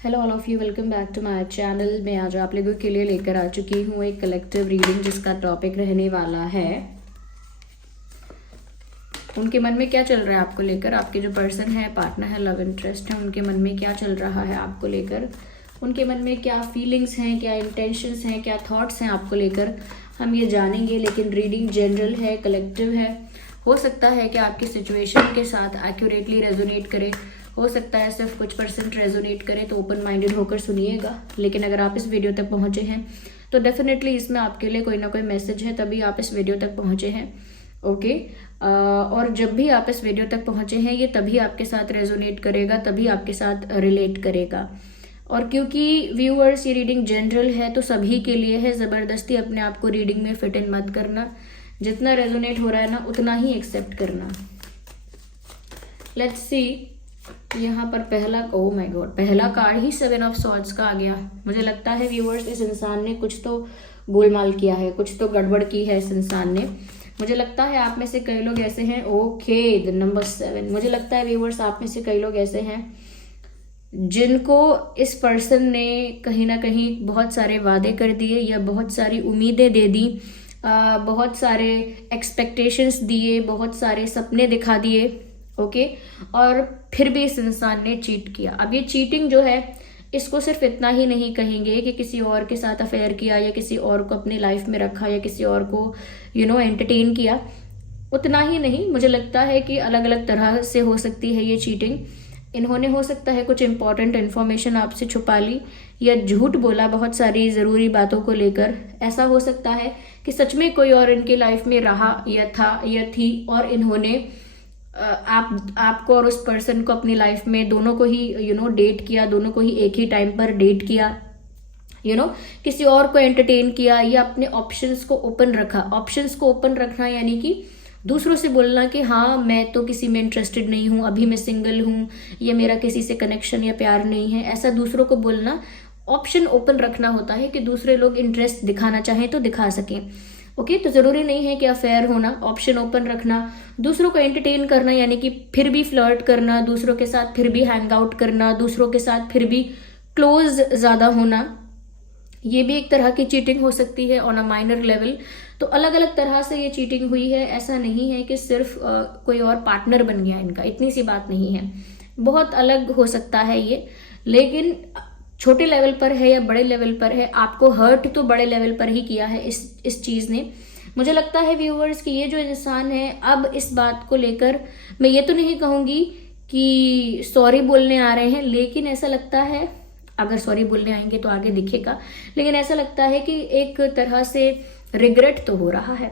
Hello all of you, welcome back to my channel. मैं आज आप लोगों के लिए लेकर आ चुकी हूँ एक कलेक्टिव रीडिंग जिसका टॉपिक रहने वाला है उनके मन में क्या चल रहा है आपको लेकर। आपके जो पर्सन है, पार्टनर है, लव इंटरेस्ट है, उनके मन में क्या चल रहा है आपको लेकर। उनके मन में क्या फीलिंग्स हैं, क्या इंटेंशंस हैं, क्या थॉट्स हैं आपको लेकर, हम ये जानेंगे। लेकिन रीडिंग जनरल है, कलेक्टिव है। हो सकता है कि आपकी सिचुएशन के साथ एक्यूरेटली रेजोनेट करे, हो सकता है सिर्फ कुछ परसेंट रेजोनेट करे, तो ओपन माइंडेड होकर सुनिएगा। लेकिन अगर आप इस वीडियो तक पहुंचे हैं तो डेफिनेटली इसमें आपके लिए कोई ना कोई मैसेज है, तभी आप इस वीडियो तक पहुंचे हैं। ओके। और जब भी आप इस वीडियो तक पहुंचे हैं ये तभी आपके साथ रेजोनेट करेगा, तभी आपके साथ रिलेट करेगा। और क्योंकि व्यूअर्स ये रीडिंग जनरल है तो सभी के लिए है। ज़बरदस्ती अपने आप को रीडिंग में फिट इन मत करना। जितना रेजोनेट हो रहा है ना उतना ही एक्सेप्ट करना। Let's see. यहाँ पर पहला, ओह माय गॉड, पहला कार्ड ही 7 ऑफ सॉर्ड्स का आ गया। मुझे लगता है व्यूअर्स इस इंसान ने कुछ तो गोलमाल किया है, कुछ तो गड़बड़ की है इस इंसान ने। मुझे लगता है आप में से कई लोग ऐसे हैं। Okay, the number 7। मुझे लगता है व्यूअर्स आप में से कई लोग ऐसे हैं जिनको इस पर्सन ने कहीं ना कहीं बहुत सारे वादे कर दिए या बहुत सारी उम्मीदें दे दी, बहुत सारे एक्सपेक्टेशंस दिए, बहुत सारे सपने दिखा दिए। ओके। और फिर भी इस इंसान ने चीट किया। अब ये चीटिंग जो है इसको सिर्फ इतना ही नहीं कहेंगे कि किसी और के साथ अफेयर किया या किसी और को अपनी लाइफ में रखा या किसी और को एंटरटेन किया। उतना ही नहीं, मुझे लगता है कि अलग अलग तरह से हो सकती है ये चीटिंग। इन्होंने हो सकता है कुछ इंपॉर्टेंट इन्फॉर्मेशन आपसे छुपा ली या झूठ बोला बहुत सारी ज़रूरी बातों को लेकर। ऐसा हो सकता है कि सच में कोई और इनकी लाइफ में रहा या था या थी और इन्होंने आपको और उस पर्सन को अपनी लाइफ में दोनों को ही डेट किया, दोनों को ही एक ही टाइम पर डेट किया, किसी और को एंटरटेन किया या अपने ऑप्शंस को ओपन रखा। ऑप्शंस को ओपन रखना यानी कि दूसरों से बोलना कि हाँ मैं तो किसी में इंटरेस्टेड नहीं हूँ, अभी मैं सिंगल हूँ, या मेरा किसी से कनेक्शन या प्यार नहीं है, ऐसा दूसरों को बोलना। ऑप्शन ओपन रखना होता है कि दूसरे लोग इंटरेस्ट दिखाना चाहें तो दिखा सकें। ओके। तो ज़रूरी नहीं है कि अफेयर होना, ऑप्शन ओपन रखना। दूसरों को एंटरटेन करना यानी कि फिर भी फ्लर्ट करना, दूसरों के साथ फिर भी हैंग आउट करना, दूसरों के साथ फिर भी क्लोज ज़्यादा होना, ये भी एक तरह की चीटिंग हो सकती है ऑन अ माइनर लेवल। तो अलग अलग तरह से ये चीटिंग हुई है। ऐसा नहीं है कि सिर्फ कोई और पार्टनर बन गया इनका, इतनी सी बात नहीं है। बहुत अलग हो सकता है ये। लेकिन छोटे लेवल पर है या बड़े लेवल पर है, आपको हर्ट तो बड़े लेवल पर ही किया है इस चीज़ ने। मुझे लगता है व्यूअर्स कि ये जो इंसान है अब इस बात को लेकर, मैं ये तो नहीं कहूँगी कि सॉरी बोलने आ रहे हैं, लेकिन ऐसा लगता है अगर सॉरी बोलने आएंगे तो आगे दिखेगा, लेकिन ऐसा लगता है कि एक तरह से रिग्रेट तो हो रहा है,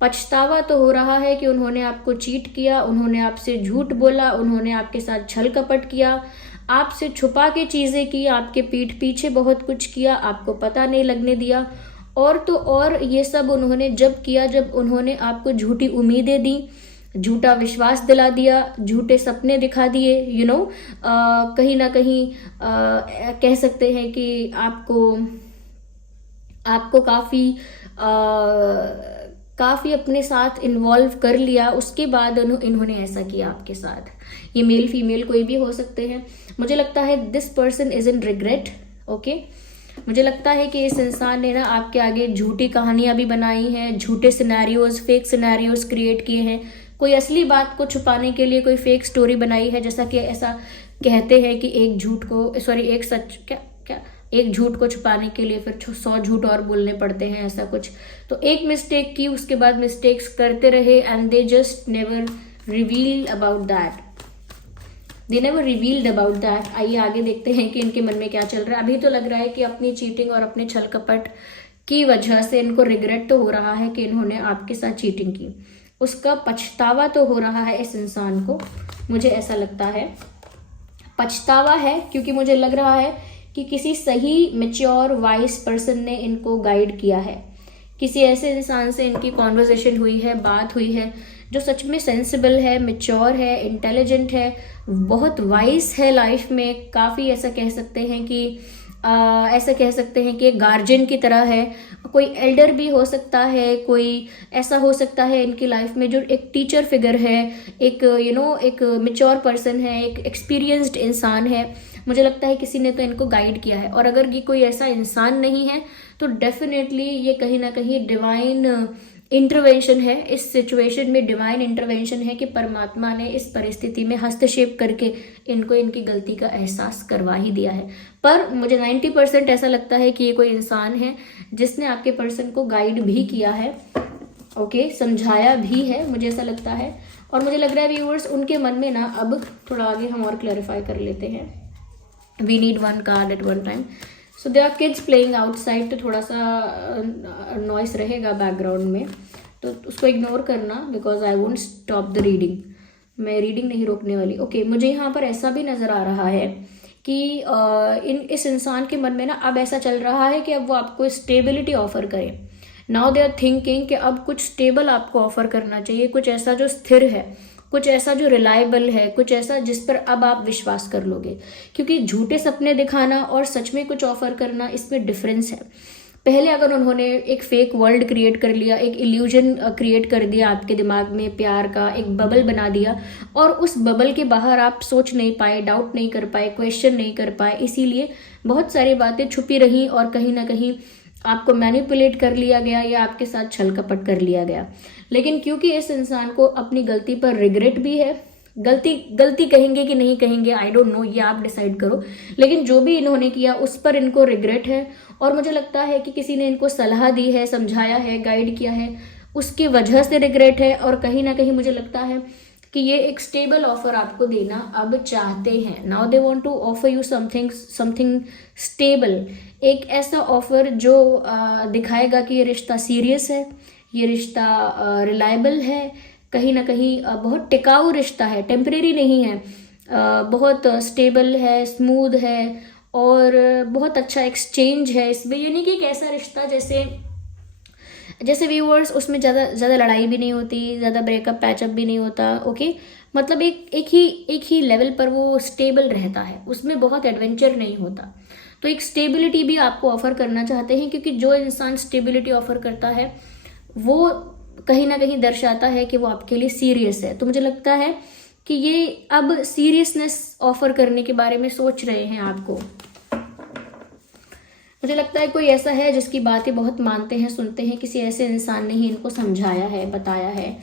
पछतावा तो हो रहा है कि उन्होंने आपको चीट किया, उन्होंने आपसे झूठ बोला, उन्होंने आपके साथ छल कपट किया, आपसे छुपा के चीज़ें की, आपके पीठ पीछे बहुत कुछ किया, आपको पता नहीं लगने दिया। और तो और ये सब उन्होंने जब किया जब उन्होंने आपको झूठी उम्मीदें दी, झूठा विश्वास दिला दिया, झूठे सपने दिखा दिए। कहीं ना कहीं कह सकते हैं कि आपको काफ़ी अपने साथ इन्वॉल्व कर लिया। उसके बाद इन्होंने ऐसा किया आपके साथ। ये मेल फीमेल कोई भी हो सकते हैं। मुझे लगता है this person is in regret. Okay. मुझे लगता है कि इस इंसान ने ना आपके आगे झूठी कहानियां भी बनाई हैं, झूठे सिनेरियोज, फेक सिनेरियोज क्रिएट किए हैं। कोई असली बात को छुपाने के लिए कोई फेक स्टोरी बनाई है। जैसा कि ऐसा कहते हैं कि एक झूठ को छुपाने के लिए फिर 100 झूठ और बोलने पड़ते हैं, ऐसा कुछ। तो एक मिस्टेक की, उसके बाद मिस्टेक्स करते रहे and they just never revealed about that. आइए आगे देखते हैं कि इनके मन में क्या चल रहा है। अभी तो लग रहा है कि अपनी चीटिंग और अपने छल कपट की वजह से इनको रिग्रेट तो हो रहा है कि इन्होंने आपके साथ चीटिंग की, उसका पछतावा तो हो रहा है इस इंसान को। मुझे ऐसा लगता है पछतावा है, क्योंकि मुझे लग रहा है कि किसी सही मैच्योर वाइज पर्सन ने इनको गाइड किया है। किसी ऐसे इंसान से इनकी कॉन्वर्सेशन हुई है, बात हुई है, जो सच में सेंसिबल है, मैच्योर है, इंटेलिजेंट है, बहुत वाइज है लाइफ में। काफ़ी ऐसा कह सकते हैं कि एक गार्जियन की तरह है। कोई एल्डर भी हो सकता है, कोई ऐसा हो सकता है इनकी लाइफ में जो एक टीचर फिगर है, एक एक मैच्योर पर्सन है, एक एक्सपीरियंस्ड इंसान है। मुझे लगता है किसी ने तो इनको गाइड किया है। और अगर ये कोई ऐसा इंसान नहीं है तो डेफिनेटली ये कहीं ना कहीं डिवाइन इंटरवेंशन है। इस सिचुएशन में डिवाइन इंटरवेंशन है कि परमात्मा ने इस परिस्थिति में हस्तक्षेप करके इनको इनकी गलती का एहसास करवा ही दिया है। पर मुझे 90% ऐसा लगता है कि ये कोई इंसान है जिसने आपके पर्सन को गाइड भी किया है, ओके, समझाया भी है, मुझे ऐसा लगता है। और मुझे लग रहा है व्यूअर्स उनके मन में ना, अब थोड़ा आगे हम और क्लैरिफाई कर लेते हैं। We need one card at one time. So they are kids playing outside, तो थोड़ा सा नॉइस रहेगा बैकग्राउंड में, तो उसको इग्नोर करना, because I won't stop the reading. मैं रीडिंग नहीं रोकने वाली। ओके, मुझे यहाँ पर ऐसा भी नज़र आ रहा है कि इस इंसान के मन में ना अब ऐसा चल रहा है कि अब वो आपको स्टेबिलिटी ऑफर करे। नाउ दे आर थिंकिंग कि अब कुछ स्टेबल आपको ऑफर करना चाहिए, कुछ ऐसा जो स्थिर है, कुछ ऐसा जो रिलायबल है, कुछ ऐसा जिस पर अब आप विश्वास कर लोगे। क्योंकि झूठे सपने दिखाना और सच में कुछ ऑफर करना, इसमें डिफरेंस है। पहले अगर उन्होंने एक फेक वर्ल्ड क्रिएट कर लिया, एक इल्यूजन क्रिएट कर दिया आपके दिमाग में प्यार का, एक बबल बना दिया, और उस बबल के बाहर आप सोच नहीं पाए, डाउट नहीं कर पाए, क्वेश्चन नहीं कर पाए, इसीलिए बहुत सारी बातें छुपी रही और कहीं ना कहीं आपको मैनिपुलेट कर लिया गया या आपके साथ छल कपट कर लिया गया। लेकिन क्योंकि इस इंसान को अपनी गलती पर रिग्रेट भी है, गलती कहेंगे कि नहीं कहेंगे आई डोंट नो, ये आप डिसाइड करो, लेकिन जो भी इन्होंने किया उस पर इनको रिग्रेट है। और मुझे लगता है कि किसी ने इनको सलाह दी है, समझाया है, गाइड किया है, उसकी वजह से रिग्रेट है। और कहीं ना कहीं मुझे लगता है कि ये एक स्टेबल ऑफर आपको देना अब चाहते हैं। Now they want to offer you something stable, एक ऐसा ऑफर जो दिखाएगा कि ये रिश्ता सीरियस है, ये रिश्ता रिलायबल है, कहीं ना कहीं बहुत टिकाऊ रिश्ता है, टेम्परेरी नहीं है, बहुत स्टेबल है, स्मूथ है और बहुत अच्छा एक्सचेंज है इसमें। ये नहीं कि एक ऐसा रिश्ता जैसे व्यूअर्स उसमें ज़्यादा लड़ाई भी नहीं होती, ज़्यादा ब्रेकअप पैचअप भी नहीं होता, ओके। मतलब एक ही लेवल पर वो स्टेबल रहता है, उसमें बहुत एडवेंचर नहीं होता। तो एक स्टेबिलिटी भी आपको ऑफर करना चाहते हैं, क्योंकि जो इंसान स्टेबिलिटी ऑफर करता है वो कहीं ना कहीं दर्शाता है कि वो आपके लिए सीरियस है। तो मुझे लगता है कि ये अब सीरियसनेस ऑफर करने के बारे में सोच रहे हैं आपको। मुझे लगता है कोई ऐसा है जिसकी बातें बहुत मानते हैं, सुनते हैं, किसी ऐसे इंसान ने ही इनको समझाया है, बताया है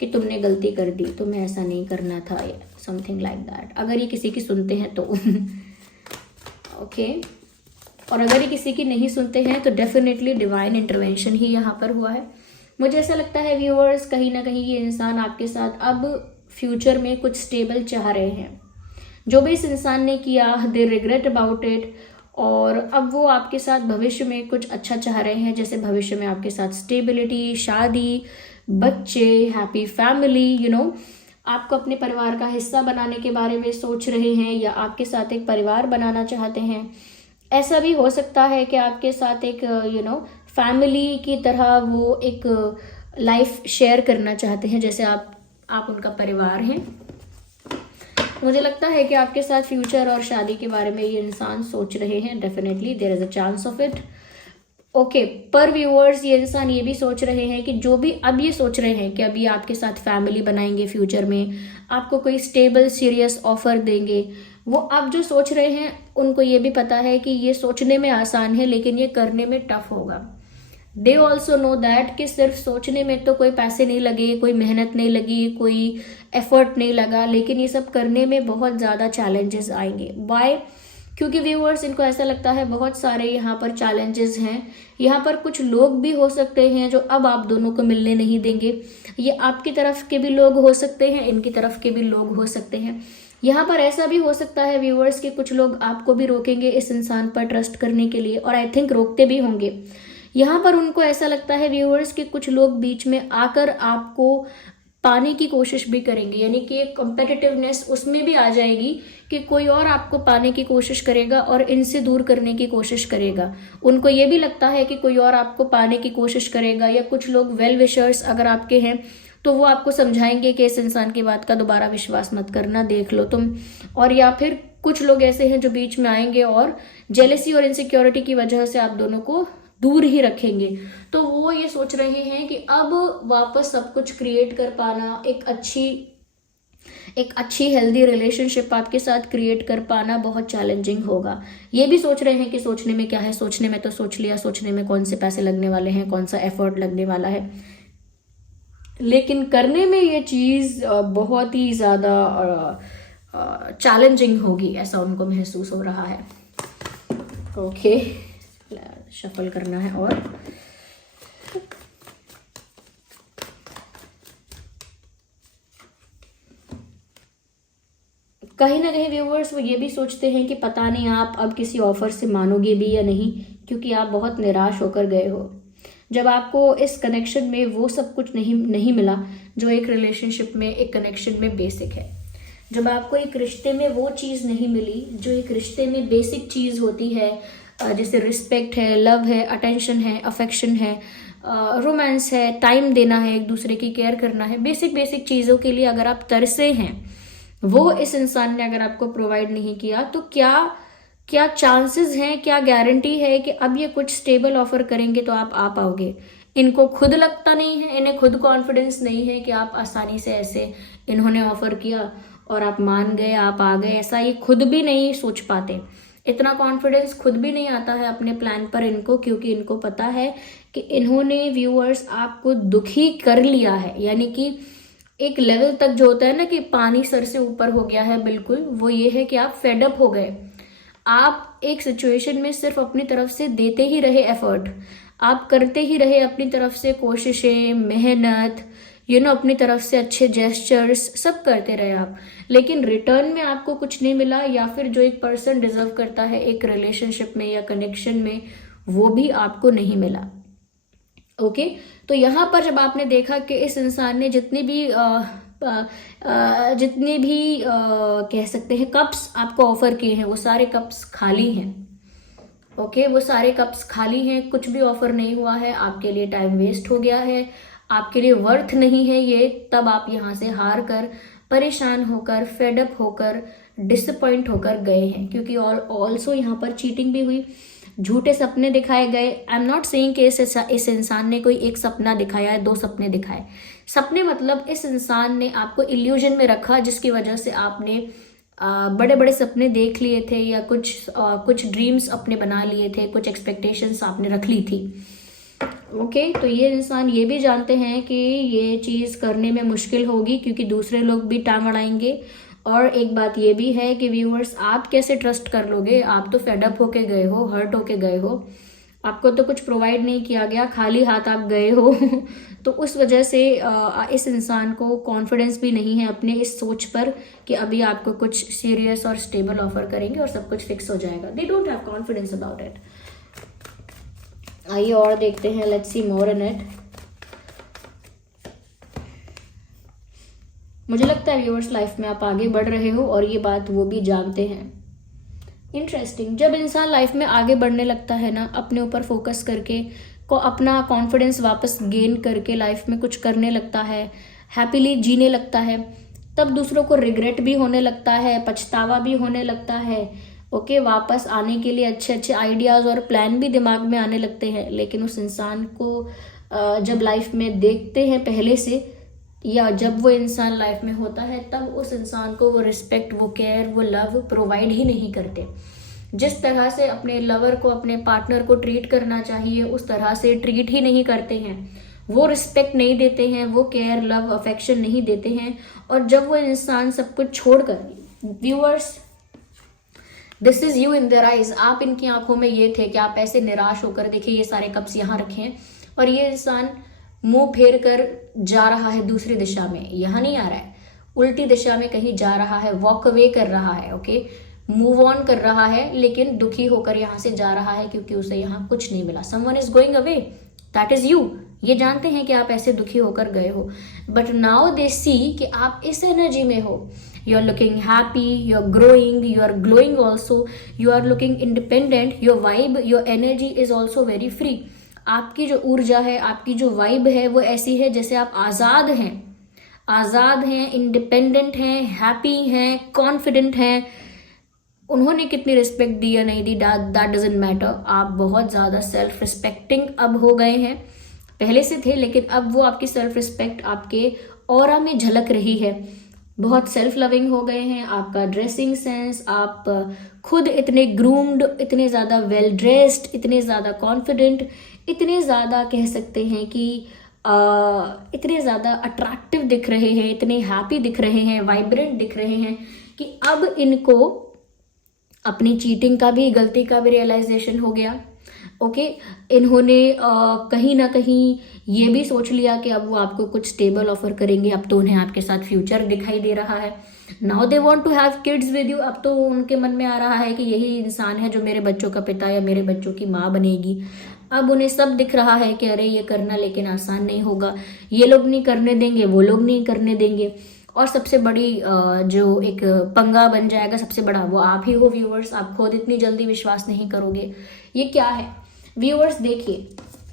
कि तुमने गलती कर दी, तुम्हें ऐसा नहीं करना था, समथिंग लाइक दैट। अगर ये किसी की सुनते हैं तो ओके और अगर ये किसी की नहीं सुनते हैं तो डेफिनेटली डिवाइन इंटरवेंशन ही यहाँ पर हुआ है। मुझे ऐसा लगता है व्यूअर्स कहीं ना कहीं ये इंसान आपके साथ अब फ्यूचर में कुछ स्टेबल चाह रहे हैं। जो भी इस इंसान ने किया, दे रिग्रेट अबाउट इट, और अब वो आपके साथ भविष्य में कुछ अच्छा चाह रहे हैं, जैसे भविष्य में आपके साथ स्टेबिलिटी, शादी, बच्चे, हैप्पी फैमिली, आपको अपने परिवार का हिस्सा बनाने के बारे में सोच रहे हैं या आपके साथ एक परिवार बनाना चाहते हैं। ऐसा भी हो सकता है कि आपके साथ एक फैमिली की तरह वो एक लाइफ शेयर करना चाहते हैं, जैसे आप उनका परिवार हैं। मुझे लगता है कि आपके साथ फ्यूचर और शादी के बारे में ये इंसान सोच रहे हैं। Definitely there is a chance of it, okay. पर व्यूअर्स ये इंसान ये भी सोच रहे हैं कि जो भी अब ये सोच रहे हैं कि अभी आपके साथ फैमिली बनाएंगे, फ्यूचर में आपको कोई स्टेबल सीरियस ऑफर देंगे, वो अब जो सोच रहे हैं उनको ये भी पता है कि ये सोचने में आसान है लेकिन ये करने में टफ होगा। दे ऑल्सो नो दैट कि सिर्फ सोचने में तो कोई पैसे नहीं लगे, कोई मेहनत नहीं लगी, कोई एफर्ट नहीं लगा, लेकिन ये सब करने में बहुत ज़्यादा चैलेंजेस आएंगे। वाई? क्योंकि व्यूअर्स इनको ऐसा लगता है बहुत सारे यहाँ पर चैलेंजेस हैं। यहाँ पर कुछ लोग भी हो सकते हैं जो अब आप दोनों को मिलने नहीं देंगे। ये आपकी तरफ के भी लोग हो सकते हैं, इनकी तरफ के भी लोग हो सकते हैं। यहाँ पर ऐसा भी हो सकता है व्यूअर्स कि कुछ लोग आपको भी रोकेंगे इस इंसान पर ट्रस्ट करने के लिए, और आई थिंक रोकते भी होंगे। यहाँ पर उनको ऐसा लगता है व्यूअर्स कि कुछ लोग बीच में आकर आपको पाने की कोशिश भी करेंगे, यानी कि एक कॉम्पिटिटिवनेस उसमें भी आ जाएगी कि कोई और आपको पाने की कोशिश करेगा और इनसे दूर करने की कोशिश करेगा। उनको ये भी लगता है कि कोई और आपको पाने की कोशिश करेगा, या कुछ लोग वेल विशर्स अगर आपके हैं तो वो आपको समझाएंगे कि इस इंसान की बात का दोबारा विश्वास मत करना, देख लो तुम। और या फिर कुछ लोग ऐसे हैं जो बीच में आएंगे और जेलेसी और इनसिक्योरिटी की वजह से आप दोनों को दूर ही रखेंगे। तो वो ये सोच रहे हैं कि अब वापस सब कुछ क्रिएट कर पाना, एक अच्छी हेल्दी रिलेशनशिप आपके साथ क्रिएट कर पाना बहुत चैलेंजिंग होगा। ये भी सोच रहे हैं कि सोचने में क्या है, सोचने में तो सोच लिया, सोचने में कौन से पैसे लगने वाले हैं, कौन सा एफर्ट लगने वाला है, लेकिन करने में ये चीज़ बहुत ही ज़्यादा चैलेंजिंग होगी, ऐसा उनको महसूस हो रहा है। ओके, शफल करना है और कहीं ना कहीं व्यूवर्स वो ये भी सोचते हैं कि पता नहीं आप अब किसी ऑफर से मानोगे भी या नहीं, क्योंकि आप बहुत निराश होकर गए हो। जब आपको इस कनेक्शन में वो सब कुछ नहीं मिला जो एक रिलेशनशिप में, एक कनेक्शन में बेसिक है, जब आपको एक रिश्ते में वो चीज़ नहीं मिली जो एक रिश्ते में बेसिक चीज़ होती है, जैसे रिस्पेक्ट है, लव है, अटेंशन है, अफेक्शन है, रोमांस है, टाइम देना है, एक दूसरे की केयर करना है, बेसिक चीज़ों के लिए अगर आप तरसे हैं, वो इस इंसान ने अगर आपको प्रोवाइड नहीं किया, तो क्या चांसेस हैं, क्या गारंटी है कि अब ये कुछ स्टेबल ऑफर करेंगे तो आप आ पाओगे। इनको खुद लगता नहीं है, इन्हें खुद कॉन्फिडेंस नहीं है कि आप आसानी से ऐसे इन्होंने ऑफर किया और आप मान गए, आप आ गए, ऐसा ये खुद भी नहीं सोच पाते। इतना कॉन्फिडेंस खुद भी नहीं आता है अपने प्लान पर इनको, क्योंकि इनको पता है कि इन्होंने व्यूअर्स आपको दुखी कर लिया है। यानी कि एक लेवल तक जो होता है ना कि पानी सर से ऊपर हो गया है, बिल्कुल वो ये है कि आप फेडअप हो गए। आप एक सिचुएशन में सिर्फ अपनी तरफ से देते ही रहे एफर्ट, आप करते ही रहे अपनी तरफ से कोशिशें, मेहनत, अपनी तरफ से अच्छे जेस्चर्स सब करते रहे आप, लेकिन रिटर्न में आपको कुछ नहीं मिला, या फिर जो एक पर्सन डिजर्व करता है एक रिलेशनशिप में या कनेक्शन में, वो भी आपको नहीं मिला। ओके, तो यहाँ पर जब आपने देखा कि इस इंसान ने जितने भी कह सकते हैं कप्स आपको ऑफर किए हैं, वो सारे कप्स खाली हैं। ओके, वो सारे कप्स खाली हैं, कुछ भी ऑफर नहीं हुआ है, आपके लिए टाइम वेस्ट हो गया है, आपके लिए वर्थ नहीं है ये, तब आप यहाँ से हार कर, परेशान होकर, फेडअप होकर, डिसअपॉइंट होकर गए हैं। क्योंकि ऑल्सो यहाँ पर चीटिंग भी हुई, झूठे सपने दिखाए गए। आई एम नॉट सेइंग कि इस इंसान ने कोई एक सपना दिखाया है, 2 सपने दिखाए। सपने मतलब इस इंसान ने आपको इल्यूजन में रखा, जिसकी वजह से आपने बड़े बड़े सपने देख लिए थे, या कुछ ड्रीम्स अपने बना लिए थे, कुछ एक्सपेक्टेशंस आपने रख ली थी। ओके, तो ये इंसान ये भी जानते हैं कि ये चीज़ करने में मुश्किल होगी, क्योंकि दूसरे लोग भी टांग अड़ाएंगे। और एक बात ये भी है कि व्यूअर्स, आप कैसे ट्रस्ट कर लोगे? आप तो फेडअप होके गए हो, हर्ट होके गए हो, आपको तो कुछ प्रोवाइड नहीं किया गया, खाली हाथ आप गए हो तो उस वजह से इस इंसान को कॉन्फिडेंस भी नहीं है अपने इस सोच पर कि अभी आपको कुछ सीरियस और स्टेबल ऑफर करेंगे और सब कुछ फिक्स हो जाएगा। They don't have confidence about it. आइए और देखते हैं, let's see more in it. मुझे लगता है व्यूअर्स, लाइफ में आप आगे बढ़ रहे हो और ये बात वो भी जानते हैं। इंटरेस्टिंग, जब इंसान लाइफ में आगे बढ़ने लगता है ना, अपने ऊपर फोकस करके को अपना कॉन्फिडेंस वापस गेन करके लाइफ में कुछ करने लगता है, हैप्पीली जीने लगता है, तब दूसरों को रिग्रेट भी होने लगता है, पछतावा भी होने लगता है। ओके, वापस आने के लिए अच्छे अच्छे आइडियाज़ और प्लान भी दिमाग में आने लगते हैं। लेकिन उस इंसान को जब लाइफ में देखते हैं पहले से, या जब वो इंसान लाइफ में होता है, तब उस इंसान को वो रिस्पेक्ट, वो केयर, वो लव प्रोवाइड ही नहीं करते। जिस तरह से अपने लवर को, अपने पार्टनर को ट्रीट करना चाहिए, उस तरह से ट्रीट ही नहीं करते हैं। वो रिस्पेक्ट नहीं देते हैं, वो केयर, लव, अफेक्शन नहीं देते हैं। और जब वो इंसान सब कुछ छोड़कर, viewers, this is you in their eyes, आप इनकी आंखों में ये थे कि आप ऐसे निराश होकर, देखिए ये सारे कप्स यहाँ रखे हैं, और ये इंसान मुंह फेर कर जा रहा है दूसरी दिशा में, यहाँ नहीं आ रहा है, उल्टी दिशा में कहीं जा रहा है, वॉक अवे कर रहा है। ओके, मूव ऑन कर रहा है, लेकिन दुखी होकर यहाँ से जा रहा है क्योंकि उसे यहाँ कुछ नहीं मिला। Someone is going away, that is you. ये जानते हैं कि आप ऐसे दुखी होकर गए हो, बट नाउ दे सी कि आप इस एनर्जी में हो। You are looking happy, you are growing, you are glowing also, you are looking independent, your vibe, your energy is also very free. आपकी जो ऊर्जा है, आपकी जो वाइब है, वो ऐसी है जैसे आप आज़ाद हैं, इंडिपेंडेंट हैं, हैप्पी हैं, कॉन्फिडेंट हैं। उन्होंने कितनी रिस्पेक्ट दी या नहीं दी, दैट डजंट मैटर। आप बहुत ज़्यादा सेल्फ रिस्पेक्टिंग अब हो गए हैं, पहले से थे, लेकिन अब वो आपकी सेल्फ रिस्पेक्ट आपके ऑरा में झलक रही है। बहुत सेल्फ लविंग हो गए हैं, आपका ड्रेसिंग सेंस, आप खुद इतने ग्रूम्ड, इतने ज़्यादा वेल ड्रेस्ड, इतने ज़्यादा कॉन्फिडेंट, इतने ज़्यादा कह सकते हैं कि इतने ज़्यादा अट्रैक्टिव दिख रहे हैं, इतने हैप्पी दिख रहे हैं, वाइब्रेंट दिख रहे हैं कि अब इनको अपनी चीटिंग का भी, गलती का भी रियलाइजेशन हो गया। ओके, इन्होंने कहीं ना कहीं ये भी सोच लिया कि अब वो आपको कुछ स्टेबल ऑफर करेंगे, अब तो उन्हें आपके साथ फ्यूचर दिखाई दे रहा है। Now they want to have kids with you, अब तो उनके मन में आ रहा है कि यही इंसान है जो मेरे बच्चों का पिता या मेरे बच्चों की माँ बनेगी। अब उन्हें सब दिख रहा है कि अरे ये करना लेकिन आसान नहीं होगा, ये लोग नहीं करने देंगे, वो लोग नहीं करने देंगे, और सबसे बड़ी जो एक पंगा बन जाएगा सबसे बड़ा, वो आप ही हो व्यूअर्स। आप खुद इतनी जल्दी विश्वास नहीं करोगे। ये क्या है व्यूअर्स, देखिए,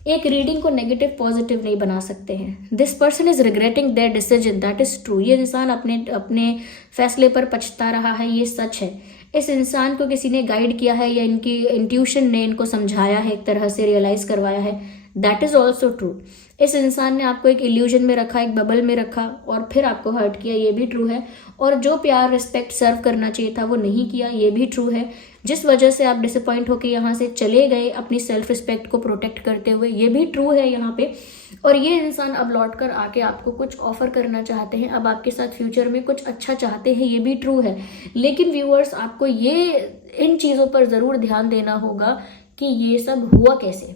एक रीडिंग को नेगेटिव पॉजिटिव नहीं बना सकते हैं। This person is regretting there decision, that is true. ये इंसान अपने फैसले पर पछता रहा है, ये सच है। इस इंसान को किसी ने गाइड किया है या इनकी इंट्यूशन ने इनको समझाया है, एक तरह से रियलाइज करवाया है, दैट इज ऑल्सो ट्रू। इस इंसान ने आपको एक इल्यूजन में रखा, एक बबल में रखा और फिर आपको हर्ट किया, ये भी ट्रू है। और जो प्यार, रिस्पेक्ट सर्व करना चाहिए था वो नहीं किया, ये भी ट्रू है। जिस वजह से आप डिसअपॉइंट होकर यहाँ से चले गए अपनी सेल्फ रिस्पेक्ट को प्रोटेक्ट करते हुए, ये भी ट्रू है यहाँ पे। और ये इंसान अब लौट कर आके आपको कुछ ऑफर करना चाहते हैं, अब आपके साथ फ्यूचर में कुछ अच्छा चाहते हैं, ये भी ट्रू है। लेकिन व्यूअर्स, आपको ये इन चीज़ों पर ज़रूर ध्यान देना होगा कि ये सब हुआ कैसे,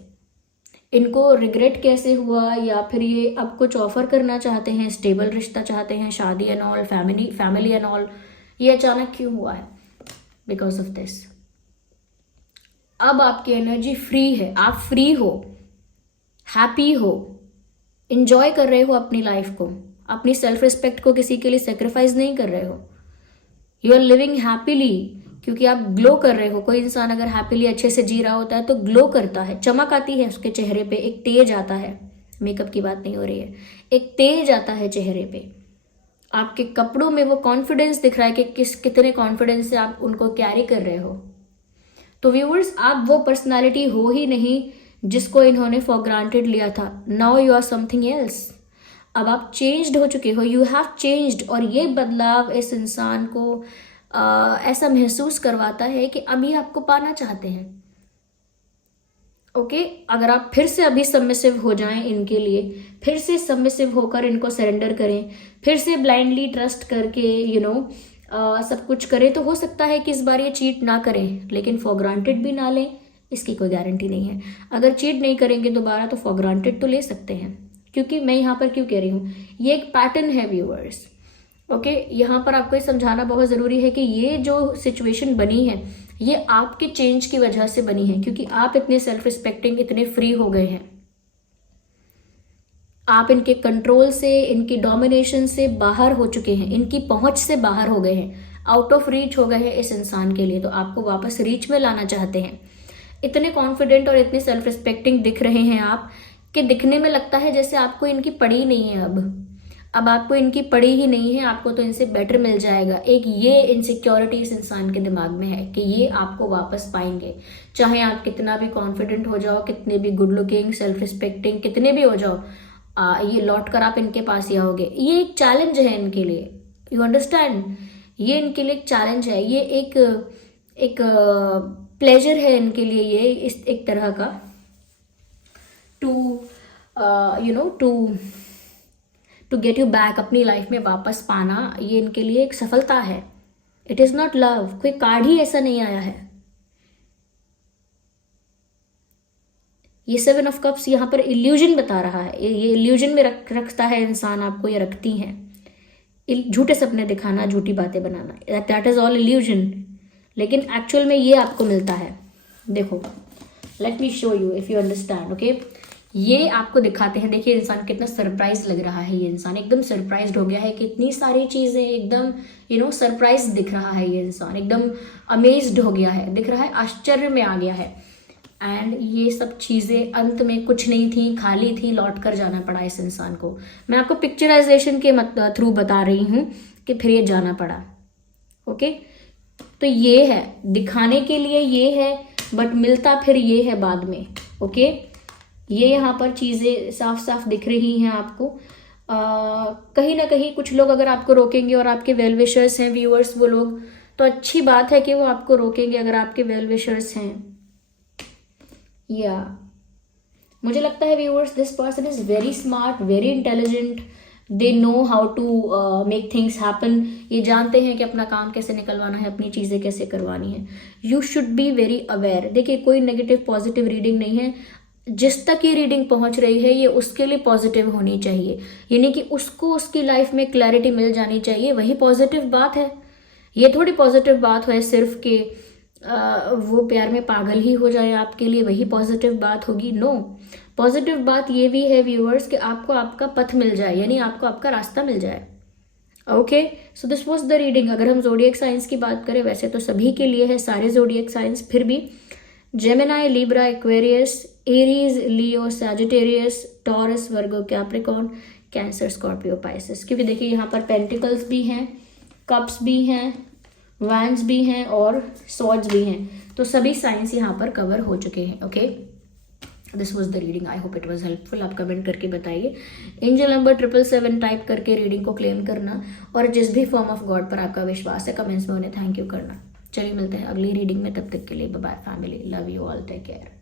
इनको रिग्रेट कैसे हुआ, या फिर ये अब कुछ ऑफर करना चाहते हैं, स्टेबल रिश्ता चाहते हैं, शादी and all, family and all, ये अचानक क्यों हुआ है? Because of this. अब आपकी एनर्जी फ्री है, आप फ्री हो, हैप्पी हो, इंजॉय कर रहे हो अपनी लाइफ को, अपनी सेल्फ रिस्पेक्ट को किसी के लिए सेक्रीफाइस नहीं कर रहे हो। यू आर लिविंग हैप्पीली, क्योंकि आप ग्लो कर रहे हो। कोई इंसान अगर हैप्पीली अच्छे से जी रहा होता है तो ग्लो करता है, चमक आती है उसके चेहरे पे, एक तेज आता है। मेकअप की बात नहीं हो रही है, एक तेज आता है चेहरे पे। आपके कपड़ों में वो कॉन्फिडेंस दिख रहा है कि कितने कॉन्फिडेंस से आप उनको कैरी कर रहे हो। तो व्यूअर्स, आप वो पर्सनालिटी हो ही नहीं जिसको इन्होंने फॉर ग्रांटेड लिया था। Now you are something else. अब आप चेंज्ड हो चुके हो, यू हैव चेंज्ड। और ये बदलाव इस इंसान को ऐसा महसूस करवाता है कि अभी आपको पाना चाहते हैं। ओके, अगर आप फिर से अभी सबमिसिव हो जाएं इनके लिए, फिर से सबमिसिव होकर इनको सरेंडर करें, फिर से ब्लाइंडली ट्रस्ट करके सब कुछ करें, तो हो सकता है कि इस बार ये चीट ना करें, लेकिन फॉर ग्रांटेड भी ना लें, इसकी कोई गारंटी नहीं है। अगर चीट नहीं करेंगे दोबारा तो फॉर ग्रांटेड तो ले सकते हैं। क्योंकि मैं यहाँ पर क्यों कह रही हूँ, ये एक पैटर्न है व्यूअर्स। ओके, यहाँ पर आपको ये समझाना बहुत ज़रूरी है कि ये जो सिचुएशन बनी है ये आपके चेंज की वजह से बनी है, क्योंकि आप इतने सेल्फ रिस्पेक्टिंग, इतने फ्री हो गए हैं। आप इनके कंट्रोल से, इनकी डोमिनेशन से बाहर हो चुके हैं, इनकी पहुंच से बाहर हो गए हैं, आउट ऑफ रीच हो गए हैं इस इंसान के लिए। तो आपको वापस रीच में लाना चाहते हैं। इतने कॉन्फिडेंट और इतने सेल्फ रिस्पेक्टिंग दिख रहे हैं आप कि दिखने में लगता है जैसे आपको इनकी पड़ी नहीं है। अब आपको इनकी पड़ी ही नहीं है, आपको तो इनसे बेटर मिल जाएगा। एक ये इनसिक्योरिटी इस इंसान के दिमाग में है कि ये आपको वापस पाएंगे, चाहे आप कितना भी कॉन्फिडेंट हो जाओ, कितने भी गुड लुकिंग, सेल्फ रिस्पेक्टिंग कितने भी हो जाओ, ये लौट कर आप इनके पास ही आओगे। ये एक चैलेंज है इनके लिए, यू अंडरस्टैंड। ये इनके लिए एक चैलेंज है, ये एक प्लेजर है इनके लिए, ये इस एक तरह का टू गेट यू बैक, अपनी लाइफ में वापस पाना, ये इनके लिए एक सफलता है। इट इज नॉट लव, कोई कार्ड ही ऐसा नहीं आया है। ये 7 ऑफ कप्स यहाँ पर इल्यूजन बता रहा है, ये इल्यूजन में रखता है इंसान आपको, ये रखती हैं झूठे सपने दिखाना, झूठी बातें बनाना, दैट इज ऑल इल्यूजन। लेकिन एक्चुअल में ये आपको मिलता है। देखो, let me show you if you understand. Okay, ये आपको दिखाते हैं। देखिए इंसान कितना सरप्राइज लग रहा है, ये इंसान एकदम सरप्राइज्ड हो गया है, कितनी सारी चीजें एकदम सरप्राइज दिख रहा है, ये इंसान एकदम अमेज्ड हो गया है, दिख रहा है, आश्चर्य में आ गया है। एंड ये सब चीज़ें अंत में कुछ नहीं थी, खाली थी, लौट कर जाना पड़ा इस इंसान को। मैं आपको पिक्चराइजेशन के थ्रू बता रही हूँ कि फिर ये जाना पड़ा। ओके, तो ये है, दिखाने के लिए ये है, बट मिलता फिर ये है बाद में। ओके, ये यहाँ पर चीज़ें साफ साफ दिख रही हैं आपको। कहीं ना कहीं कुछ लोग अगर आपको रोकेंगे और आपके वेल विशर्स हैं व्यूअर्स वो लोग, तो अच्छी बात है कि वो आपको रोकेंगे अगर आपके वेल विशर्स हैं। या मुझे लगता है viewers this person is very smart, very intelligent, they know how to make things happen. ये जानते हैं कि अपना काम कैसे निकलवाना है, अपनी चीज़ें कैसे करवानी है। You should be very aware. देखिए कोई नेगेटिव पॉजिटिव रीडिंग नहीं है, जिस तक ये रीडिंग पहुंच रही है ये उसके लिए पॉजिटिव होनी चाहिए, यानी कि उसको उसकी लाइफ में क्लैरिटी मिल जानी चाहिए, वही पॉजिटिव बात है। ये थोड़ी पॉजिटिव बात है सिर्फ कि वो प्यार में पागल ही हो जाए आपके लिए, वही पॉजिटिव बात होगी। नो, पॉजिटिव बात ये भी है व्यूअर्स कि आपको आपका पथ मिल जाए, यानी आपको आपका रास्ता मिल जाए। Okay, so this was the reading. अगर हम जोडिएक साइंस की बात करें, वैसे तो सभी के लिए है सारे जोडिएक साइंस, फिर भी जेमिनाई, लिब्रा, एक्वेरियस, एरीज, लियो, सैजिटेरियस, टॉरस, वर्गो, कैप्रिकॉर्न, कैंसर, स्कॉर्पियो, पाइसेस। क्योंकि देखिए यहाँ पर पेंटिकल्स भी हैं, कप्स भी हैं, वैंड्स भी हैं और स्वॉर्ड्स भी हैं, तो सभी साइंस यहाँ पर कवर हो चुके हैं। Okay, this was the reading, I hope it was helpful. आप कमेंट करके बताइए। एंजल नंबर 777 टाइप करके रीडिंग को क्लेम करना, और जिस भी फॉर्म ऑफ गॉड पर आपका विश्वास है कमेंट्स में उन्हें थैंक यू करना। चलिए मिलते हैं अगली रीडिंग में, तब तक के लिए bye bye family, love you all, take care.